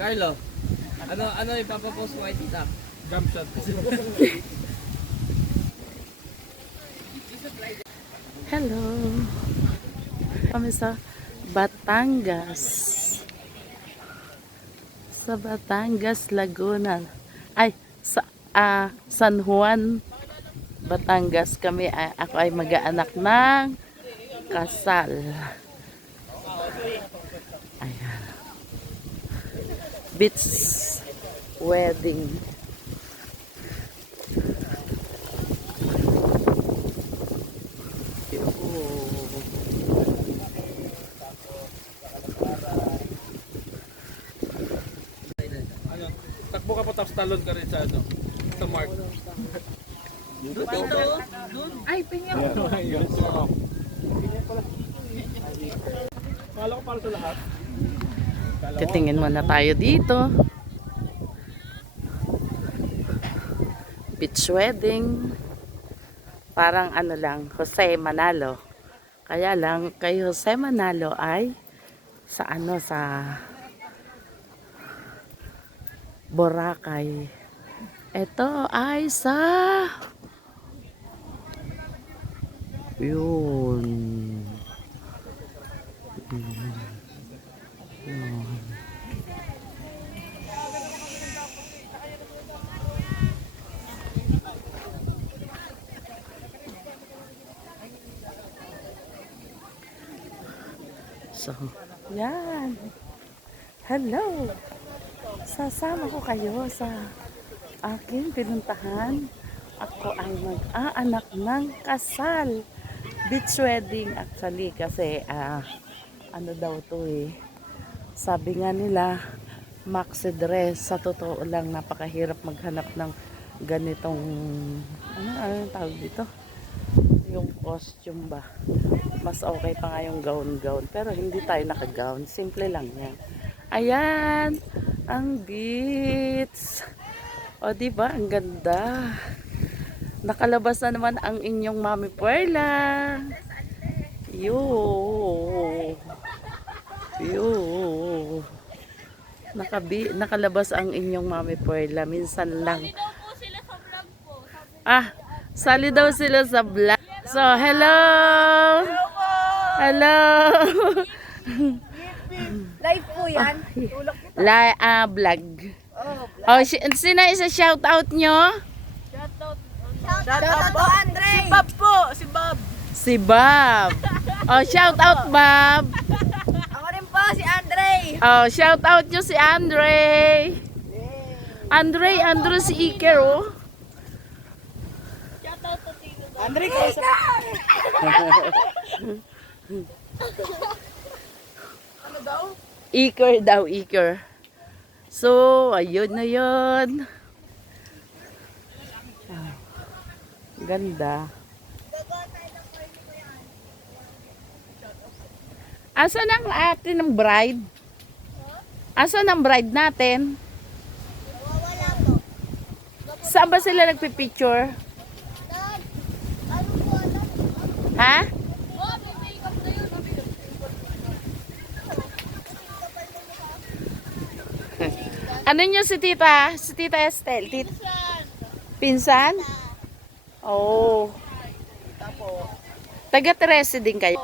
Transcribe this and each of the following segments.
Carlo, ano ipapapost mo kay tita? Jump shot. Hello. Kami sa Batangas. Sa Batangas, Laguna. Ay, sa San Juan, Batangas kami. Ako ay mag-aanak ng kasal. Ayan. Beach wedding. Ano, takbo ka pa tapos talon ka rin sa ano, sa mark. Ay, pinya. Ayun. Kala ko para sa lahat. Titingin muna tayo dito. Beach wedding. Parang ano lang, Jose Manalo. Kaya lang, kay Jose Manalo ay sa ano, sa Boracay. Ito ay sa yun. So, yan. Hello. Sasama ko kayo sa aking pinuntahan. Ako ay mag-aanak ng kasal. Beach wedding actually kasi ano daw to eh. Sabi nga nila maxi dress. Sa totoo lang napakahirap maghanap ng ganitong ano yung tawag dito? Yung costume ba? Mas okay pa nga yung gown. Pero hindi tayo naka-gown. Simple lang yan. Ayan! Ang beach! O diba? Ang ganda! Nakalabas na naman ang inyong Mami Perla! Nakalabas ang inyong Mami Perla. Minsan lang. Sali daw sila sa vlog. So, hello! Hello! Live po yan. Vlog. Oh, sino isa shout out nyo? Shout out po, Andre. Si Bob po, si Bob. Si Bob. Oh, shout out Bob. Ako rin po, si Andre. Oh, shout out nyo si Andre. Andre si Iker oh. Andre, kayo sa... Ano daw? Iker. So, ayun na yun. Ganda. Asan ang atin ng bride? Asan ang bride natin? Wala po. Saan ba sila nagpipicture? Ano po, Ha? oh, may makeup na yun. Ano nyo si Tita? Si Tita Estel? Pinsan? Oh. Taga-Teresa din kayo?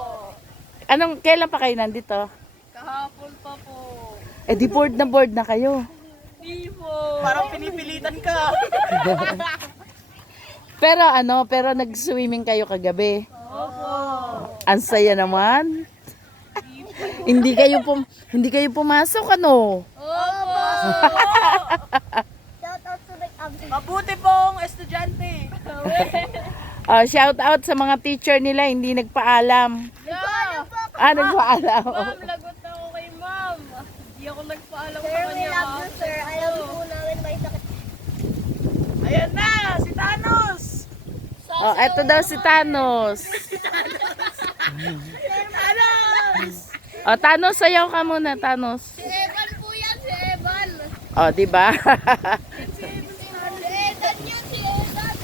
Kailan pa kayo nandito? Kahapon pa po. Eh di board na kayo. Di po. Parang pinipilitan ka. Pero nag-swimming kayo kagabi. Opo. Ang saya naman. Hindi kayo pumasok ano? Opo. Shout out to the Mabuti pong estudyante. Shout out sa mga teacher nila, hindi nagpaalam. Yeah. Nagpaalam. Ma'am, lagot ako kay ma'am. Hindi ako nagpaalam sa Sir, we kanya. love you, sir. Alam po namin may sakit. Ayan na, si Thanos. Eto daw si Thanos. Thanos. Thanos, sayaw ka muna, Thanos. Si Evan po yan, si Evan. Di ba? Si Evan yan, si Evan.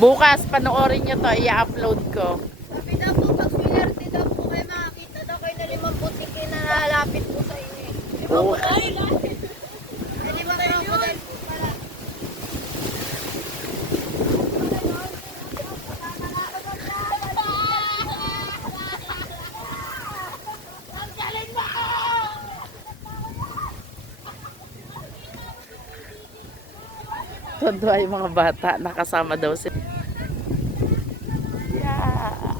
Bukas panoorin niyo to, i-upload ko. Sabi na po, pag swinerte daw po kayo makakita daw kayo na 50 putik na nalalapit po sa inyo. Oh. Tuwa yung mga bata, nakasama daw sila. Yeah.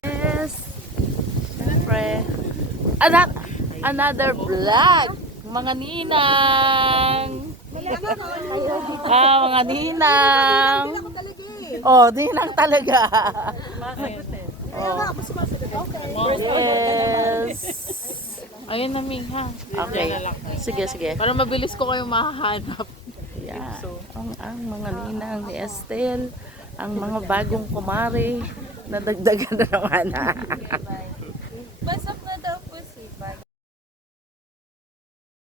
Yes. Siyempre. Another vlog. Mga ninang. Mga ninang. Oh, ninang talaga. Oh. Yes. Ayun na, Ming, ha? Okay. Sige, sige. Para mabilis ko kayong mahahanap. Yeah. Ang mga ninang ni Estel, ang mga bagong kumare, nadagdagan na naman.